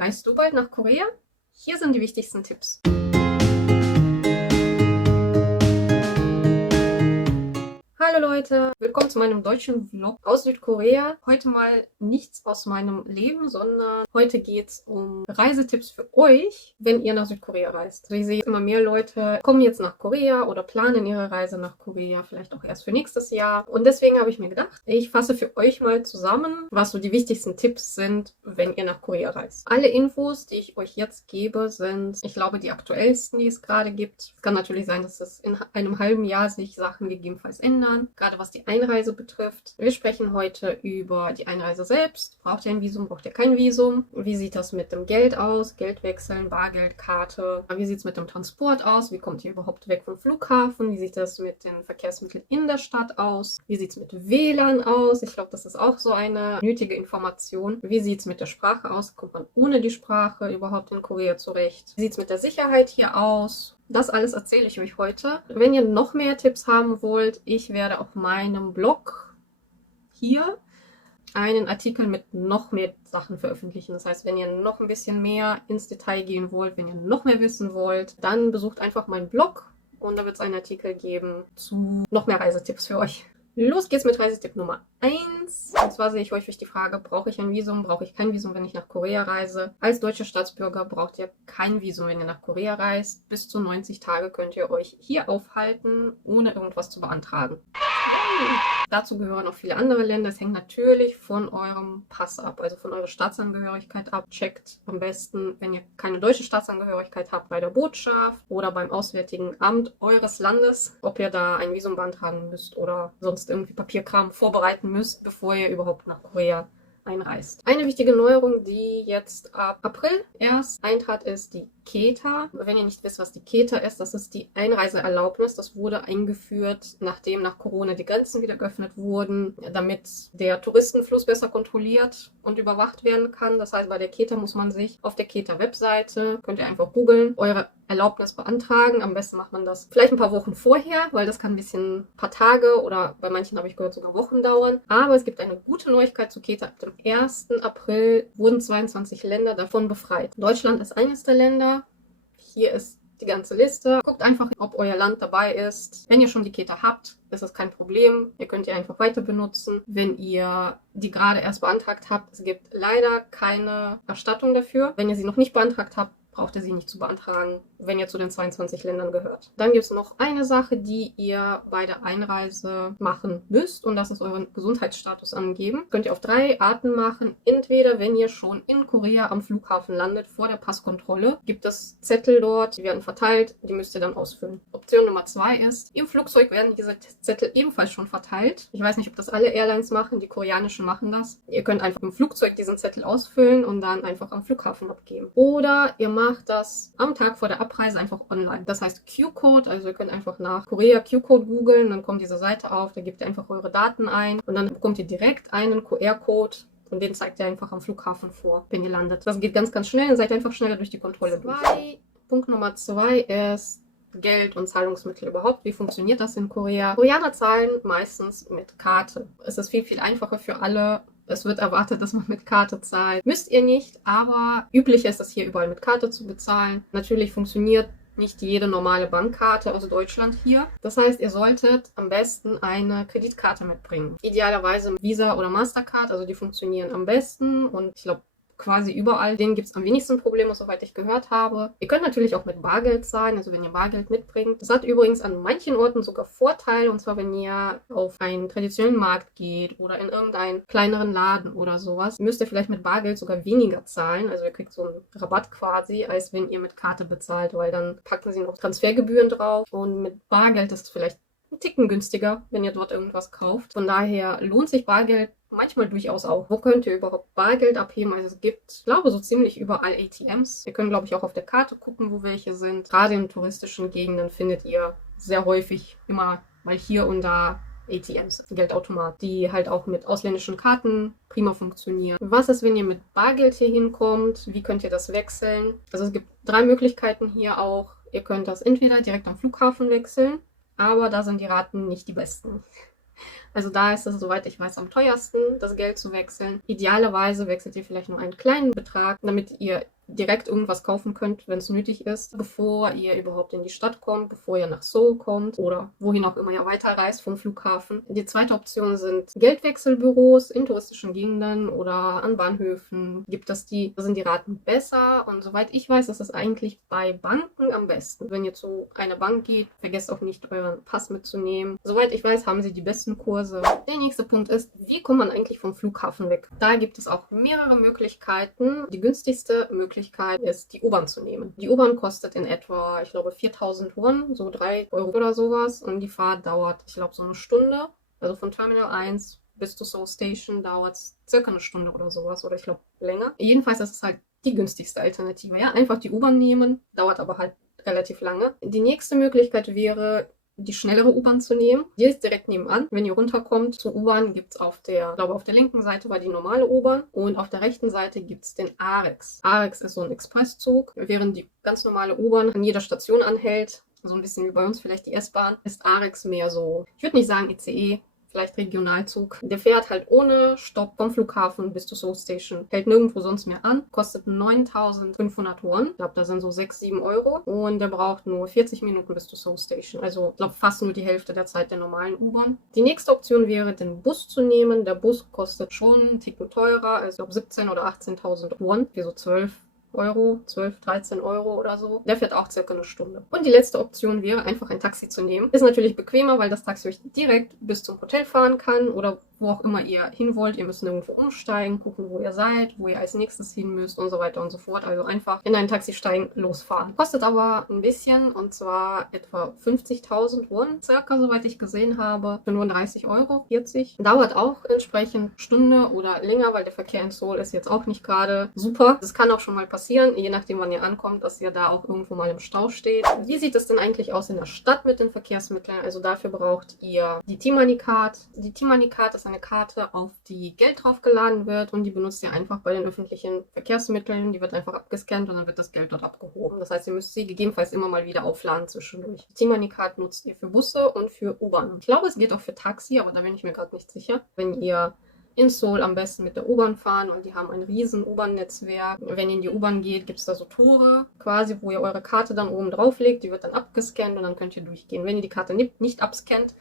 Reist du bald nach Korea? Hier sind die wichtigsten Tipps. Hallo Leute, willkommen zu meinem deutschen Vlog aus Südkorea. Heute mal nichts aus meinem Leben, sondern heute geht es um Reisetipps für euch, wenn ihr nach Südkorea reist. Ich sehe immer mehr Leute kommen jetzt nach Korea oder planen ihre Reise nach Korea, vielleicht auch erst für nächstes Jahr. Und deswegen habe ich mir gedacht, ich fasse für euch mal zusammen, was so die wichtigsten Tipps sind, wenn ihr nach Korea reist. Alle Infos, die ich euch jetzt gebe, sind, ich glaube, die aktuellsten, die es gerade gibt. Es kann natürlich sein, dass es in einem halben Jahr sich Sachen gegebenenfalls ändern. Gerade was die Einreise betrifft. Wir sprechen heute über die Einreise selbst. Braucht ihr ein Visum, braucht ihr kein Visum? Wie sieht das mit dem Geld aus? Geld wechseln, Bargeld, Karte. Wie sieht es mit dem Transport aus? Wie kommt ihr überhaupt weg vom Flughafen? Wie sieht das mit den Verkehrsmitteln in der Stadt aus? Wie sieht es mit WLAN aus? Ich glaube, das ist auch so eine nötige Information. Wie sieht es mit der Sprache aus? Kommt man ohne die Sprache überhaupt in Korea zurecht? Wie sieht es mit der Sicherheit hier aus? Das alles erzähle ich euch heute. Wenn ihr noch mehr Tipps haben wollt, ich werde auf meinem Blog hier einen Artikel mit noch mehr Sachen veröffentlichen. Das heißt, wenn ihr noch ein bisschen mehr ins Detail gehen wollt, wenn ihr noch mehr wissen wollt, dann besucht einfach meinen Blog und da wird es einen Artikel geben zu noch mehr Reisetipps für euch. Los geht's mit Reisetipp Nummer 1. Und zwar sehe ich häufig die Frage, brauche ich ein Visum, brauche ich kein Visum, wenn ich nach Korea reise? Als deutscher Staatsbürger braucht ihr kein Visum, wenn ihr nach Korea reist. Bis zu 90 Tage könnt ihr euch hier aufhalten, ohne irgendwas zu beantragen. Dazu gehören auch viele andere Länder. Es hängt natürlich von eurem Pass ab, also von eurer Staatsangehörigkeit ab. Checkt am besten, wenn ihr keine deutsche Staatsangehörigkeit habt, bei der Botschaft oder beim Auswärtigen Amt eures Landes, ob ihr da ein Visum beantragen müsst oder sonst irgendwie Papierkram vorbereiten müsst, bevor ihr überhaupt nach Korea einreist. Eine wichtige Neuerung, die jetzt ab April erst eintrat, ist die KETA. Wenn ihr nicht wisst, was die KETA ist, das ist die Einreiseerlaubnis. Das wurde eingeführt, nachdem nach Corona die Grenzen wieder geöffnet wurden, damit der Touristenfluss besser kontrolliert und überwacht werden kann. Das heißt, bei der KETA muss man sich auf der KETA-Webseite, könnt ihr einfach googeln, eure Erlaubnis beantragen. Am besten macht man das vielleicht ein paar Wochen vorher, weil das kann ein paar Tage oder bei manchen habe ich gehört sogar Wochen dauern. Aber es gibt eine gute Neuigkeit zu KETA. Ab dem 1. April wurden 22 Länder davon befreit. Deutschland ist eines der Länder. Hier ist die ganze Liste. Guckt einfach, ob euer Land dabei ist. Wenn ihr schon die KETA habt, ist das kein Problem. Ihr könnt die einfach weiter benutzen. Wenn ihr die gerade erst beantragt habt, es gibt leider keine Erstattung dafür. Wenn ihr sie noch nicht beantragt habt, braucht ihr sie nicht zu beantragen, wenn ihr zu den 22 Ländern gehört. Dann gibt es noch eine Sache, die ihr bei der Einreise machen müsst, und das ist euren Gesundheitsstatus angeben. Könnt ihr auf 3 Arten machen. Entweder, wenn ihr schon in Korea am Flughafen landet, vor der Passkontrolle, gibt es Zettel dort, die werden verteilt, die müsst ihr dann ausfüllen. Option Nummer 2 ist, im Flugzeug werden diese Zettel ebenfalls schon verteilt. Ich weiß nicht, ob das alle Airlines machen, die koreanischen machen das. Ihr könnt einfach im Flugzeug diesen Zettel ausfüllen und dann einfach am Flughafen abgeben. Oder ihr macht das am Tag vor der Abreise einfach online. Das heißt Q-Code, also ihr könnt einfach nach Korea Q-Code googeln, dann kommt diese Seite auf, da gebt ihr einfach eure Daten ein und dann bekommt ihr direkt einen QR-Code und den zeigt ihr einfach am Flughafen vor, wenn ihr landet. Das geht ganz, ganz schnell, dann seid ihr einfach schneller durch die Kontrolle durch. Punkt Nummer 2 ist Geld und Zahlungsmittel überhaupt. Wie funktioniert das in Korea? Koreaner zahlen meistens mit Karte. Es ist viel, viel einfacher für alle. Es wird erwartet, dass man mit Karte zahlt. Müsst ihr nicht, aber üblich ist es hier überall mit Karte zu bezahlen. Natürlich funktioniert nicht jede normale Bankkarte aus Deutschland hier. Das heißt, ihr solltet am besten eine Kreditkarte mitbringen. Idealerweise Visa oder Mastercard, also die funktionieren am besten und ich glaube, quasi überall. Denen gibt es am wenigsten Probleme, soweit ich gehört habe. Ihr könnt natürlich auch mit Bargeld zahlen, also wenn ihr Bargeld mitbringt. Das hat übrigens an manchen Orten sogar Vorteile, und zwar wenn ihr auf einen traditionellen Markt geht oder in irgendeinen kleineren Laden oder sowas, müsst ihr vielleicht mit Bargeld sogar weniger zahlen. Also ihr kriegt so einen Rabatt quasi, als wenn ihr mit Karte bezahlt, weil dann packen sie noch Transfergebühren drauf und mit Bargeld ist es vielleicht ein Ticken günstiger, wenn ihr dort irgendwas kauft. Von daher lohnt sich Bargeld manchmal durchaus auch. Wo könnt ihr überhaupt Bargeld abheben? Also es gibt, ich glaube, so ziemlich überall ATMs. Ihr könnt, glaube ich, auch auf der Karte gucken, wo welche sind. Gerade in touristischen Gegenden findet ihr sehr häufig immer mal hier und da ATMs, Geldautomaten, die halt auch mit ausländischen Karten prima funktionieren. Was ist, wenn ihr mit Bargeld hier hinkommt? Wie könnt ihr das wechseln? Also es gibt 3 Möglichkeiten hier auch. Ihr könnt das entweder direkt am Flughafen wechseln, aber da sind die Raten nicht die besten. Also da ist es, soweit ich weiß, am teuersten, das Geld zu wechseln. Idealerweise wechselt ihr vielleicht nur einen kleinen Betrag, damit ihr direkt irgendwas kaufen könnt, wenn es nötig ist, bevor ihr überhaupt in die Stadt kommt, bevor ihr nach Seoul kommt oder wohin auch immer ihr weiterreist vom Flughafen. Die zweite Option sind Geldwechselbüros in touristischen Gegenden oder an Bahnhöfen. Gibt es die, da sind die Raten besser und soweit ich weiß, ist es eigentlich bei Banken am besten. Wenn ihr zu einer Bank geht, vergesst auch nicht, euren Pass mitzunehmen. Soweit ich weiß, haben sie die besten Kurse. Der nächste Punkt ist, wie kommt man eigentlich vom Flughafen weg? Da gibt es auch mehrere Möglichkeiten. Die günstigste Möglichkeit ist, die U-Bahn zu nehmen. Die U-Bahn kostet in etwa, ich glaube, 4.000 Won, so 3 Euro oder sowas. Und die Fahrt dauert, ich glaube, so eine Stunde. Also von Terminal 1 bis zur Seoul Station dauert es circa eine Stunde oder sowas. Oder ich glaube, länger. Jedenfalls ist es halt die günstigste Alternative. Ja, einfach die U-Bahn nehmen, dauert aber halt relativ lange. Die nächste Möglichkeit wäre, die schnellere U-Bahn zu nehmen. Die ist direkt nebenan. Wenn ihr runterkommt zur U-Bahn, gibt es auf der linken Seite war die normale U-Bahn und auf der rechten Seite gibt es den AREX. AREX ist so ein Expresszug, während die ganz normale U-Bahn an jeder Station anhält. So ein bisschen wie bei uns vielleicht die S-Bahn, ist AREX mehr so, ich würde nicht sagen ICE, vielleicht Regionalzug. Der fährt halt ohne Stopp vom Flughafen bis zur Seoul Station. Hält nirgendwo sonst mehr an. Kostet 9.500 Won. Ich glaube, da sind so 6, 7 Euro. Und der braucht nur 40 Minuten bis zur Seoul Station. Also, ich glaube, fast nur die Hälfte der Zeit der normalen U-Bahn. Die nächste Option wäre, den Bus zu nehmen. Der Bus kostet schon einen Ticken teurer. Also, ich glaube, 17.000 oder 18.000 Won. Für so 12, 13 Euro oder so. Der fährt auch circa eine Stunde. Und die letzte Option wäre, einfach ein Taxi zu nehmen. Ist natürlich bequemer, weil das Taxi euch direkt bis zum Hotel fahren kann oder wo auch immer ihr hin wollt. Ihr müsst nirgendwo umsteigen, gucken, wo ihr seid, wo ihr als nächstes hin müsst und so weiter und so fort. Also einfach in ein Taxi steigen, losfahren. Kostet aber ein bisschen, und zwar etwa 50.000 Won, circa, soweit ich gesehen habe. Für nur 30 Euro, 40. Dauert auch entsprechend Stunde oder länger, weil der Verkehr in Seoul ist jetzt auch nicht gerade super. Das kann auch schon mal passieren, je nachdem, wann ihr ankommt, dass ihr da auch irgendwo mal im Stau steht. Wie sieht es denn eigentlich aus in der Stadt mit den Verkehrsmitteln? Also dafür braucht ihr die T-Money Card. Die T-Money Card ist eine Karte, auf die Geld draufgeladen wird und die benutzt ihr einfach bei den öffentlichen Verkehrsmitteln. Die wird einfach abgescannt und dann wird das Geld dort abgehoben. Das heißt, ihr müsst sie gegebenenfalls immer mal wieder aufladen zwischendurch. Die T-Money Card nutzt ihr für Busse und für U-Bahn. Ich glaube, es geht auch für Taxi, aber da bin ich mir gerade nicht sicher. Wenn ihr in Seoul am besten mit der U-Bahn fahren und die haben ein riesen U-Bahn-Netzwerk. Wenn ihr in die U-Bahn geht, gibt es da so Tore, quasi, wo ihr eure Karte dann oben drauf legt. Die wird dann abgescannt und dann könnt ihr durchgehen. Wenn ihr die Karte nicht abscannt,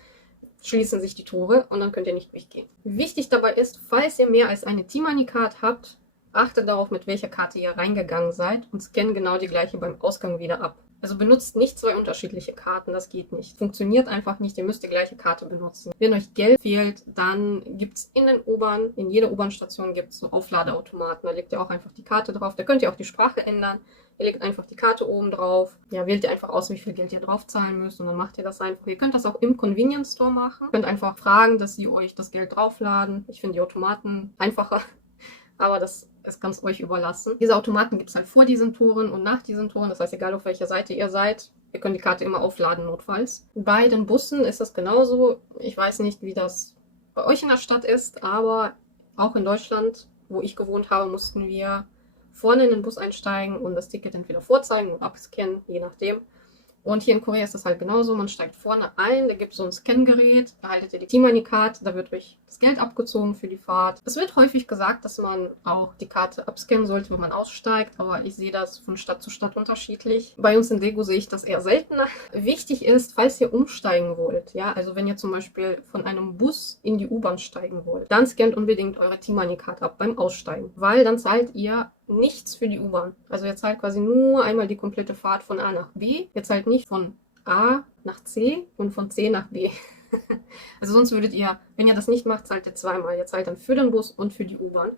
schließen sich die Tore und dann könnt ihr nicht durchgehen. Wichtig dabei ist, falls ihr mehr als eine T-Money-Card habt, achtet darauf, mit welcher Karte ihr reingegangen seid und scannt genau die gleiche beim Ausgang wieder ab. Also benutzt nicht 2 unterschiedliche Karten, das geht nicht. Funktioniert einfach nicht, ihr müsst die gleiche Karte benutzen. Wenn euch Geld fehlt, dann gibt es in jeder U-Bahn-Station gibt es so Aufladeautomaten. Da legt ihr auch einfach die Karte drauf. Da könnt ihr auch die Sprache ändern. Ihr legt einfach die Karte oben drauf. Ja, wählt ihr einfach aus, wie viel Geld ihr drauf zahlen müsst und dann macht ihr das einfach. Ihr könnt das auch im Convenience Store machen. Ihr könnt einfach fragen, dass sie euch das Geld draufladen. Ich finde die Automaten einfacher. Aber das ist ganz euch überlassen. Diese Automaten gibt es halt vor diesen Toren und nach diesen Toren. Das heißt, egal auf welcher Seite ihr seid, ihr könnt die Karte immer aufladen, notfalls. Bei den Bussen ist das genauso. Ich weiß nicht, wie das bei euch in der Stadt ist, aber auch in Deutschland, wo ich gewohnt habe, mussten wir vorne in den Bus einsteigen und das Ticket entweder vorzeigen oder abscannen, je nachdem. Und hier in Korea ist das halt genauso. Man steigt vorne ein, da gibt es so ein Scan-Gerät, da haltet ihr die T-Money-Card, da wird euch das Geld abgezogen für die Fahrt. Es wird häufig gesagt, dass man auch die Karte abscannen sollte, wenn man aussteigt, aber ich sehe das von Stadt zu Stadt unterschiedlich. Bei uns in Daegu sehe ich das eher seltener. Wichtig ist, falls ihr umsteigen wollt, ja, also wenn ihr zum Beispiel von einem Bus in die U-Bahn steigen wollt, dann scannt unbedingt eure T-Money-Card ab beim Aussteigen, weil dann zahlt ihr nichts für die U-Bahn. Also ihr zahlt quasi nur einmal die komplette Fahrt von A nach B. Ihr zahlt nicht von A nach C und von C nach B. Also sonst würdet ihr, wenn ihr das nicht macht, zahlt ihr zweimal. Ihr zahlt dann für den Bus und für die U-Bahn.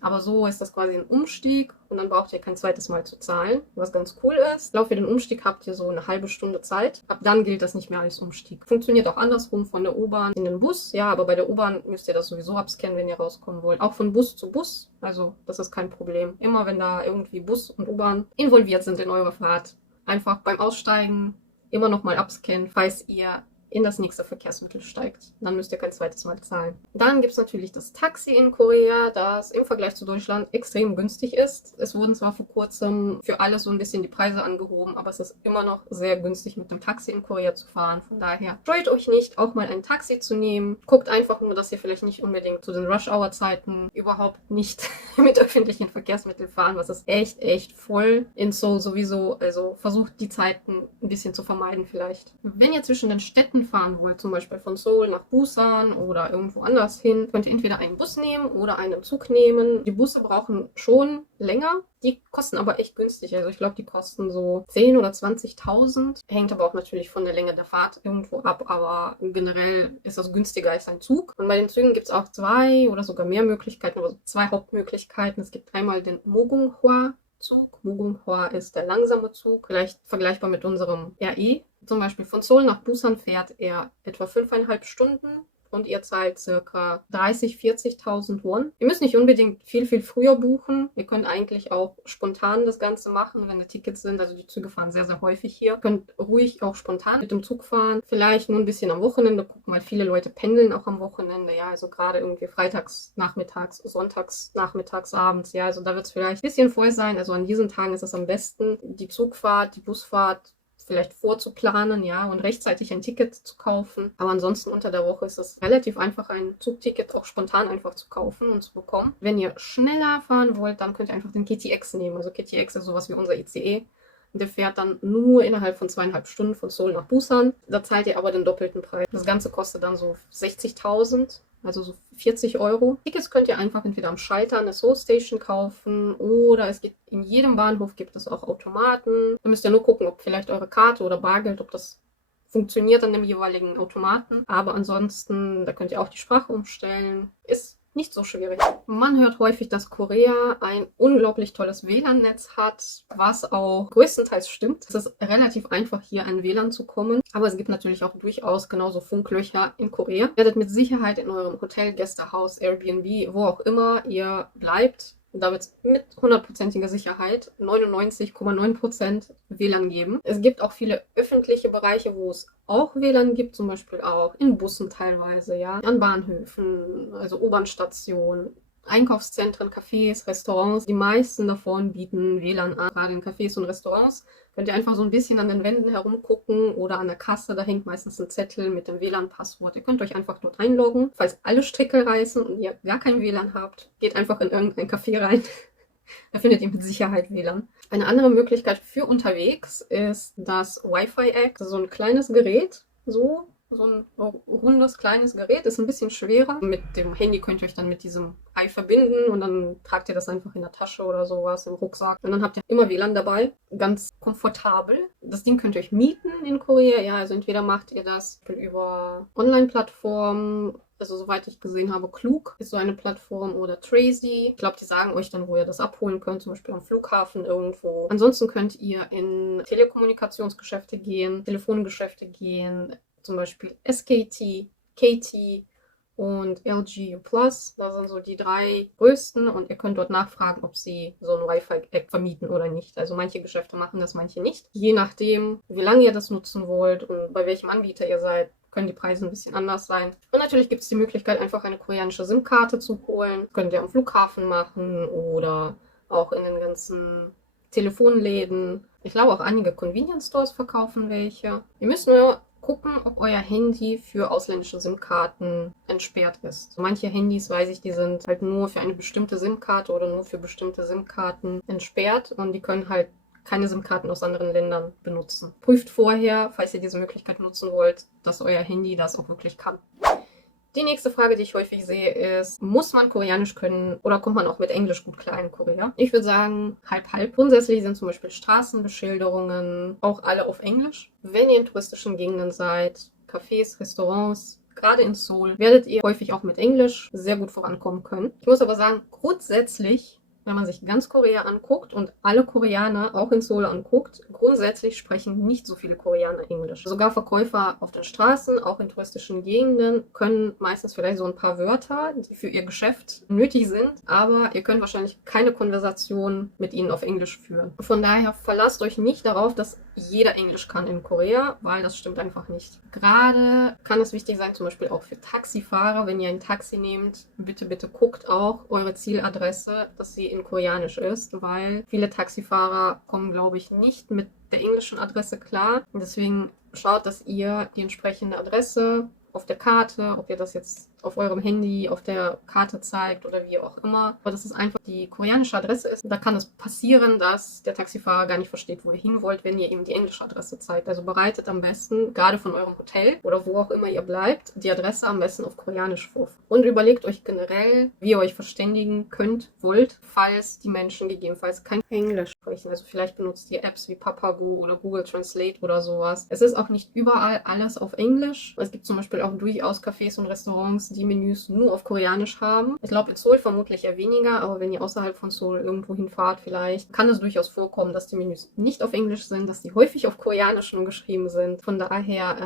Aber so ist das quasi ein Umstieg und dann braucht ihr kein zweites Mal zu zahlen. Was ganz cool ist, ich glaube, für den Umstieg habt ihr so eine halbe Stunde Zeit. Ab dann gilt das nicht mehr als Umstieg. Funktioniert auch andersrum von der U-Bahn in den Bus. Ja, aber bei der U-Bahn müsst ihr das sowieso abscannen, wenn ihr rauskommen wollt. Auch von Bus zu Bus. Also das ist kein Problem. Immer wenn da irgendwie Bus und U-Bahn involviert sind in eure Fahrt, einfach beim Aussteigen immer nochmal abscannen, falls ihr in das nächste Verkehrsmittel steigt. Dann müsst ihr kein zweites Mal zahlen. Dann gibt es natürlich das Taxi in Korea, das im Vergleich zu Deutschland extrem günstig ist. Es wurden zwar vor kurzem für alle so ein bisschen die Preise angehoben, aber es ist immer noch sehr günstig, mit dem Taxi in Korea zu fahren. Von daher scheut euch nicht, auch mal ein Taxi zu nehmen. Guckt einfach nur, dass ihr vielleicht nicht unbedingt zu den Rush-Hour-Zeiten überhaupt nicht mit öffentlichen Verkehrsmitteln fahren, was ist echt voll in Seoul sowieso. Also versucht die Zeiten ein bisschen zu vermeiden vielleicht. Wenn ihr zwischen den Städten fahren wollt, zum Beispiel von Seoul nach Busan oder irgendwo anders hin, könnt ihr entweder einen Bus nehmen oder einen Zug nehmen. Die Busse brauchen schon länger. Die kosten aber echt günstig. Also ich glaube, die kosten so 10.000 oder 20.000. Hängt aber auch natürlich von der Länge der Fahrt irgendwo ab. Aber generell ist das günstiger als ein Zug. Und bei den Zügen gibt es auch 2 oder sogar mehr Möglichkeiten, oder 2 Hauptmöglichkeiten. Es gibt einmal den Mugunghwa-Zug. Mugunghwa ist der langsame Zug, vielleicht vergleichbar mit unserem RE. Zum Beispiel von Seoul nach Busan fährt er etwa 5,5 Stunden. Und ihr zahlt ca. 30.000, 40.000 Won. Ihr müsst nicht unbedingt viel früher buchen. Ihr könnt eigentlich auch spontan das Ganze machen, wenn die Tickets sind. Also die Züge fahren sehr häufig hier. Ihr könnt ruhig auch spontan mit dem Zug fahren. Vielleicht nur ein bisschen am Wochenende gucken, weil viele Leute pendeln auch am Wochenende. Ja, also gerade irgendwie freitags, nachmittags, sonntags, nachmittags, abends. Ja, also da wird es vielleicht ein bisschen voll sein. Also an diesen Tagen ist es am besten, die Zugfahrt, die Busfahrt vielleicht vorzuplanen, ja, und rechtzeitig ein Ticket zu kaufen. Aber ansonsten unter der Woche ist es relativ einfach, ein Zugticket auch spontan einfach zu kaufen und zu bekommen. Wenn ihr schneller fahren wollt, dann könnt ihr einfach den KTX nehmen. Also KTX ist sowas wie unser ICE. Der fährt dann nur innerhalb von 2,5 Stunden von Seoul nach Busan. Da zahlt ihr aber den doppelten Preis. Das Ganze kostet dann so 60.000. Also so 40 Euro. Tickets könnt ihr einfach entweder am Schalter an der Seoul Station kaufen oder es gibt in jedem Bahnhof gibt es auch Automaten. Da müsst ihr nur gucken, ob vielleicht eure Karte oder Bargeld, ob das funktioniert an dem jeweiligen Automaten. Aber ansonsten, da könnt ihr auch die Sprache umstellen. Ist nicht so schwierig. Man hört häufig, dass Korea ein unglaublich tolles WLAN-Netz hat, was auch größtenteils stimmt. Es ist relativ einfach, hier an WLAN zu kommen. Aber es gibt natürlich auch durchaus genauso Funklöcher in Korea. Ihr werdet mit Sicherheit in eurem Hotel, Gästehaus, Airbnb, wo auch immer ihr bleibt, da wird es mit 100%iger Sicherheit 99,9% WLAN geben. Es gibt auch viele öffentliche Bereiche, wo es auch WLAN gibt, zum Beispiel auch in Bussen teilweise, ja, an Bahnhöfen, also U-Bahn-Stationen, Einkaufszentren, Cafés, Restaurants. Die meisten davon bieten WLAN an, gerade in Cafés und Restaurants. Könnt ihr einfach so ein bisschen an den Wänden herumgucken oder an der Kasse, da hängt meistens ein Zettel mit dem WLAN-Passwort. Ihr könnt euch einfach dort einloggen. Falls alle Stricke reißen und ihr gar kein WLAN habt, geht einfach in irgendein Café rein. Da findet ihr mit Sicherheit WLAN. Eine andere Möglichkeit für unterwegs ist das Wi-Fi-Egg. Das ist so ein kleines Gerät, so ein rundes, kleines Gerät, ist ein bisschen schwerer. Mit dem Handy könnt ihr euch dann mit diesem Ei verbinden und dann tragt ihr das einfach in der Tasche oder sowas, im Rucksack. Und dann habt ihr immer WLAN dabei, ganz komfortabel. Das Ding könnt ihr euch mieten in Korea. Ja, also entweder macht ihr das über Online-Plattformen, also soweit ich gesehen habe, Klug ist so eine Plattform oder Tracy. Ich glaube, die sagen euch dann, wo ihr das abholen könnt, zum Beispiel am Flughafen irgendwo. Ansonsten könnt ihr in Telekommunikationsgeschäfte gehen, Telefongeschäfte gehen, zum Beispiel SKT, KT und LG Plus. Das sind so die 3 größten und ihr könnt dort nachfragen, ob sie so ein Wi-Fi-Egg vermieten oder nicht. Also manche Geschäfte machen das, manche nicht. Je nachdem, wie lange ihr das nutzen wollt und bei welchem Anbieter ihr seid, können die Preise ein bisschen anders sein. Und natürlich gibt es die Möglichkeit, einfach eine koreanische SIM-Karte zu holen. Könnt ihr am Flughafen machen oder auch in den ganzen Telefonläden. Ich glaube, auch einige Convenience Stores verkaufen welche. Ihr müsst nur gucken, ob euer Handy für ausländische SIM-Karten entsperrt ist. Manche Handys, weiß ich, die sind halt nur für eine bestimmte SIM-Karte oder nur für bestimmte SIM-Karten entsperrt und die können halt keine SIM-Karten aus anderen Ländern benutzen. Prüft vorher, falls ihr diese Möglichkeit nutzen wollt, dass euer Handy das auch wirklich kann. Die nächste Frage, die ich häufig sehe, ist, muss man Koreanisch können oder kommt man auch mit Englisch gut klar in Korea? Ich würde sagen, halb. Grundsätzlich sind zum Beispiel Straßenbeschilderungen auch alle auf Englisch. Wenn ihr in touristischen Gegenden seid, Cafés, Restaurants, gerade in Seoul, werdet ihr häufig auch mit Englisch sehr gut vorankommen können. Ich muss aber sagen, grundsätzlich wenn man sich ganz Korea anguckt und alle Koreaner auch in Seoul anguckt, grundsätzlich sprechen nicht so viele Koreaner Englisch. Sogar Verkäufer auf den Straßen, auch in touristischen Gegenden, können meistens vielleicht so ein paar Wörter, die für ihr Geschäft nötig sind, aber ihr könnt wahrscheinlich keine Konversation mit ihnen auf Englisch führen. Von daher verlasst euch nicht darauf, dass jeder Englisch kann in Korea, weil das stimmt einfach nicht. Gerade kann es wichtig sein, zum Beispiel auch für Taxifahrer, wenn ihr ein Taxi nehmt, bitte guckt auch eure Zieladresse, dass sie in Koreanisch ist, weil viele Taxifahrer kommen, glaube ich, nicht mit der englischen Adresse klar. Und deswegen schaut, dass ihr die entsprechende Adresse auf der Karte, ob ihr das jetzt auf eurem Handy, auf der Karte zeigt oder wie auch immer. Aber dass es einfach die koreanische Adresse ist. Da kann es passieren, dass der Taxifahrer gar nicht versteht, wo ihr hin wollt, wenn ihr ihm die englische Adresse zeigt. Also bereitet am besten, gerade von eurem Hotel oder wo auch immer ihr bleibt, die Adresse am besten auf Koreanisch vor. Und überlegt euch generell, wie ihr euch verständigen könnt, wollt, falls die Menschen gegebenenfalls kein Englisch sprechen. Also vielleicht benutzt ihr Apps wie Papago oder Google Translate oder sowas. Es ist auch nicht überall alles auf Englisch. Es gibt zum Beispiel auch durchaus Cafés und Restaurants, die Menüs nur auf Koreanisch haben. Ich glaube in Seoul vermutlich eher weniger, aber wenn ihr außerhalb von Seoul irgendwo hinfahrt vielleicht, kann es durchaus vorkommen, dass die Menüs nicht auf Englisch sind, dass die häufig auf Koreanisch nur geschrieben sind. Von daher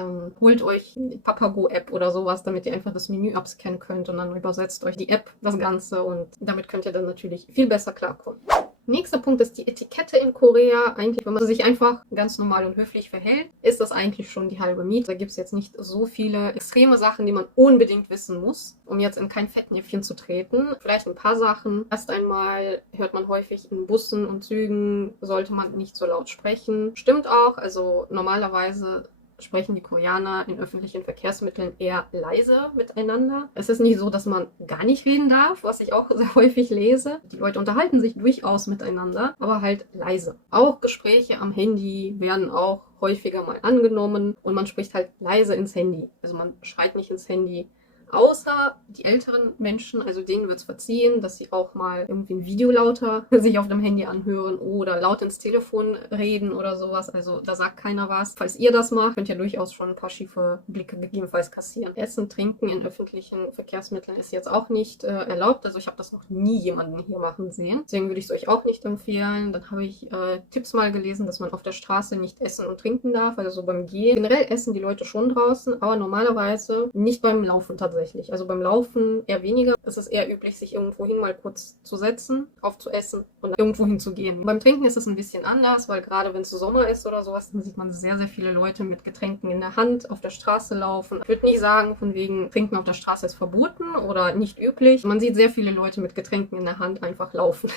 holt euch die Papago-App oder sowas, damit ihr einfach das Menü abscannen könnt und dann übersetzt euch die App das Ganze und damit könnt ihr dann natürlich viel besser klarkommen. Nächster Punkt ist die Etikette in Korea. Eigentlich, wenn man sich einfach ganz normal und höflich verhält, ist das eigentlich schon die halbe Miete. Da gibt es jetzt nicht so viele extreme Sachen, die man unbedingt wissen muss, um jetzt in kein Fettnäpfchen zu treten. Vielleicht ein paar Sachen. Erst einmal hört man häufig in Bussen und Zügen, sollte man nicht so laut sprechen. Stimmt auch, also normalerweise sprechen die Koreaner in öffentlichen Verkehrsmitteln eher leise miteinander. Es ist nicht so, dass man gar nicht reden darf, was ich auch sehr häufig lese. Die Leute unterhalten sich durchaus miteinander, aber halt leise. Auch Gespräche am Handy werden auch häufiger mal angenommen und man spricht halt leise ins Handy. Also man schreit nicht ins Handy. Außer die älteren Menschen, also denen wird es verziehen, dass sie auch mal irgendwie ein Video lauter sich auf dem Handy anhören oder laut ins Telefon reden oder sowas. Also da sagt keiner was. Falls ihr das macht, könnt ihr durchaus schon ein paar schiefe Blicke gegebenenfalls kassieren. Essen, Trinken in öffentlichen Verkehrsmitteln ist jetzt auch nicht erlaubt. Also ich habe das noch nie jemanden hier machen sehen. Deswegen würde ich es euch auch nicht empfehlen. Dann habe ich Tipps mal gelesen, dass man auf der Straße nicht essen und trinken darf. Also so beim Gehen. Generell essen die Leute schon draußen, aber normalerweise nicht beim Laufen tatsächlich. Also beim Laufen eher weniger. Es ist eher üblich, sich irgendwohin mal kurz zu setzen, aufzuessen und irgendwohin zu gehen. Beim Trinken ist es ein bisschen anders, weil gerade wenn es Sommer ist oder sowas, dann sieht man sehr, sehr viele Leute mit Getränken in der Hand auf der Straße laufen. Ich würde nicht sagen, von wegen Trinken auf der Straße ist verboten oder nicht üblich. Man sieht sehr viele Leute mit Getränken in der Hand einfach laufen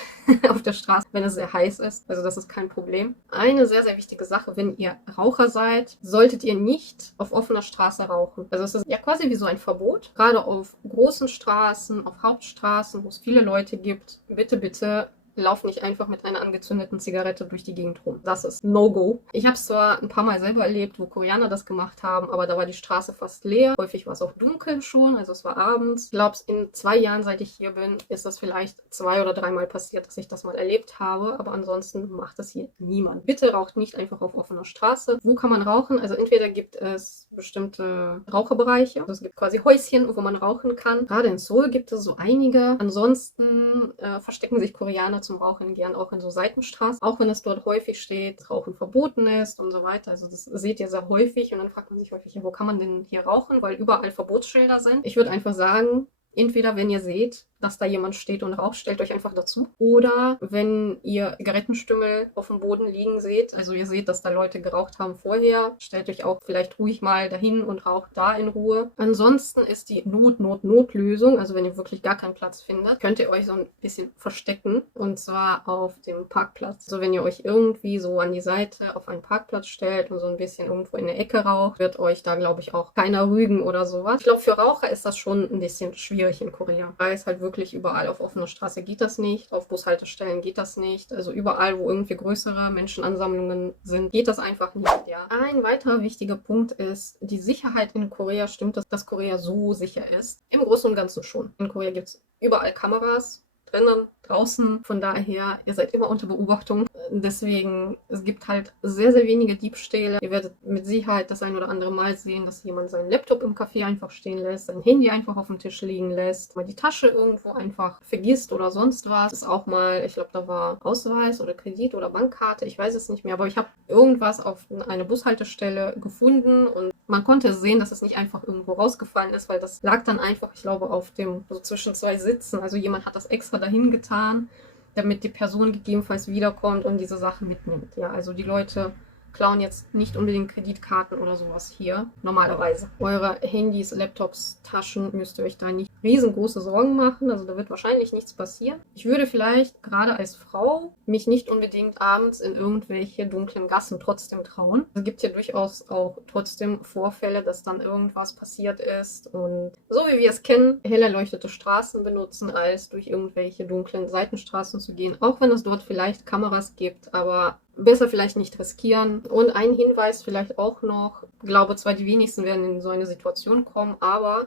auf der Straße, wenn es sehr heiß ist. Also das ist kein Problem. Eine sehr, sehr wichtige Sache, wenn ihr Raucher seid, solltet ihr nicht auf offener Straße rauchen. Also es ist ja quasi wie so ein Verbot. Gerade auf großen Straßen, auf Hauptstraßen, wo es viele Leute gibt, bitte lauf nicht einfach mit einer angezündeten Zigarette durch die Gegend rum. Das ist No-Go. Ich habe es zwar ein paar Mal selber erlebt, wo Koreaner das gemacht haben, aber da war die Straße fast leer. Häufig war es auch dunkel schon, also es war abends. Ich glaube, in 2 Jahren, seit ich hier bin, ist das vielleicht 2 oder 3 Mal passiert, dass ich das mal erlebt habe, aber ansonsten macht das hier niemand. Bitte raucht nicht einfach auf offener Straße. Wo kann man rauchen? Also entweder gibt es bestimmte Raucherbereiche, also es gibt quasi Häuschen, wo man rauchen kann. Gerade in Seoul gibt es so einige. Ansonsten verstecken sich Koreaner zum Rauchen gern auch in so Seitenstraßen, auch wenn es dort häufig steht, dass Rauchen verboten ist und so weiter. Also das seht ihr sehr häufig und dann fragt man sich häufig, ja, wo kann man denn hier rauchen, weil überall Verbotsschilder sind. Ich würde einfach sagen, entweder wenn ihr seht, dass da jemand steht und raucht, stellt euch einfach dazu. Oder wenn ihr Zigarettenstümmel auf dem Boden liegen seht, also ihr seht, dass da Leute geraucht haben vorher, stellt euch auch vielleicht ruhig mal dahin und raucht da in Ruhe. Ansonsten ist die Notlösung, also wenn ihr wirklich gar keinen Platz findet, könnt ihr euch so ein bisschen verstecken und zwar auf dem Parkplatz. Also wenn ihr euch irgendwie so an die Seite auf einen Parkplatz stellt und so ein bisschen irgendwo in der Ecke raucht, wird euch da, glaube ich, auch keiner rügen oder sowas. Ich glaube, für Raucher ist das schon ein bisschen schwierig in Korea, weil es halt wirklich überall auf offener Straße geht das nicht, auf Bushaltestellen geht das nicht, also überall, wo irgendwie größere Menschenansammlungen sind, geht das einfach nicht, ja. Ein weiterer wichtiger Punkt ist die Sicherheit in Korea. Stimmt es, dass Korea so sicher ist? Im Großen und Ganzen schon. In Korea gibt es überall Kameras, drinnen, draußen. Von daher, ihr seid immer unter Beobachtung. deswegen, es gibt halt sehr, sehr wenige Diebstähle. Ihr werdet mit Sicherheit das ein oder andere Mal sehen, dass jemand seinen Laptop im Café einfach stehen lässt, sein Handy einfach auf dem Tisch liegen lässt, mal die Tasche irgendwo einfach vergisst oder sonst was. Das ist auch mal, ich glaube, da war Ausweis oder Kredit oder Bankkarte, ich weiß es nicht mehr, aber ich habe irgendwas auf eine Bushaltestelle gefunden und man konnte sehen, dass es nicht einfach irgendwo rausgefallen ist, weil das lag dann einfach, ich glaube, auf dem, so zwischen zwei Sitzen. Also jemand hat das extra dahin getan, damit die Person gegebenenfalls wiederkommt und diese Sachen mitnimmt. Ja, also die Leute klauen jetzt nicht unbedingt Kreditkarten oder sowas hier, normalerweise. Eure Handys, Laptops, Taschen müsst ihr euch da nicht riesengroße Sorgen machen, also da wird wahrscheinlich nichts passieren. Ich würde vielleicht gerade als Frau mich nicht unbedingt abends in irgendwelche dunklen Gassen trotzdem trauen. Es gibt ja durchaus auch trotzdem Vorfälle, dass dann irgendwas passiert ist und so wie wir es kennen, hell erleuchtete Straßen benutzen, als durch irgendwelche dunklen Seitenstraßen zu gehen, auch wenn es dort vielleicht Kameras gibt, aber besser vielleicht nicht riskieren. Und ein Hinweis vielleicht auch noch, ich glaube zwar, die wenigsten werden in so eine Situation kommen, aber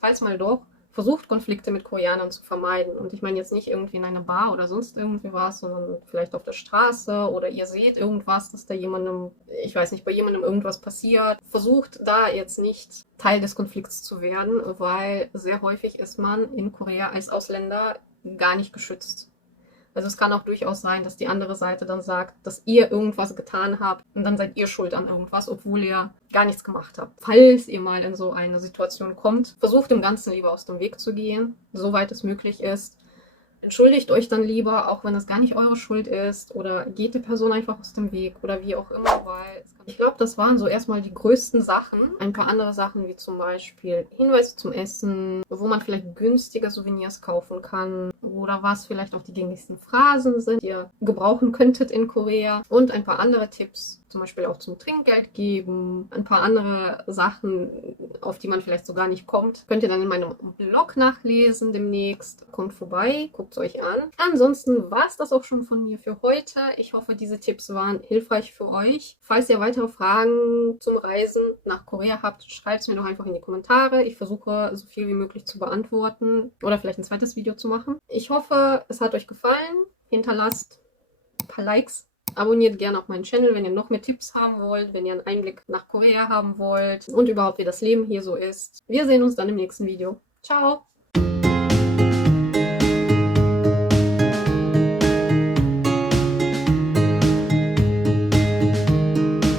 falls mal doch, versucht Konflikte mit Koreanern zu vermeiden. Und ich meine jetzt nicht irgendwie in einer Bar oder sonst irgendwie was, sondern vielleicht auf der Straße oder ihr seht irgendwas, dass da jemandem, ich weiß nicht, bei jemandem irgendwas passiert. Versucht da jetzt nicht Teil des Konflikts zu werden, weil sehr häufig ist man in Korea als Ausländer gar nicht geschützt. Also es kann auch durchaus sein, dass die andere Seite dann sagt, dass ihr irgendwas getan habt und dann seid ihr schuld an irgendwas, obwohl ihr gar nichts gemacht habt. Falls ihr mal in so eine Situation kommt, versucht dem Ganzen lieber aus dem Weg zu gehen, soweit es möglich ist. Entschuldigt euch dann lieber, auch wenn es gar nicht eure Schuld ist, oder geht der Person einfach aus dem Weg oder wie auch immer, weil ich glaube, das waren so erstmal die größten Sachen. Ein paar andere Sachen, wie zum Beispiel Hinweise zum Essen, wo man vielleicht günstiger Souvenirs kaufen kann oder was vielleicht auch die gängigsten Phrasen sind, die ihr gebrauchen könntet in Korea und ein paar andere Tipps, zum Beispiel auch zum Trinkgeld geben, ein paar andere Sachen, auf die man vielleicht so gar nicht kommt. Könnt ihr dann in meinem Blog nachlesen demnächst. Kommt vorbei, guckt es euch an. Ansonsten war es das auch schon von mir für heute. Ich hoffe, diese Tipps waren hilfreich für euch. Falls ihr weitere Fragen zum Reisen nach Korea habt, schreibt es mir doch einfach in die Kommentare. Ich versuche, so viel wie möglich zu beantworten oder vielleicht ein zweites Video zu machen. Ich hoffe, es hat euch gefallen. Hinterlasst ein paar Likes. Abonniert gerne auch meinen Channel, wenn ihr noch mehr Tipps haben wollt, wenn ihr einen Einblick nach Korea haben wollt und überhaupt, wie das Leben hier so ist. Wir sehen uns dann im nächsten Video. Ciao!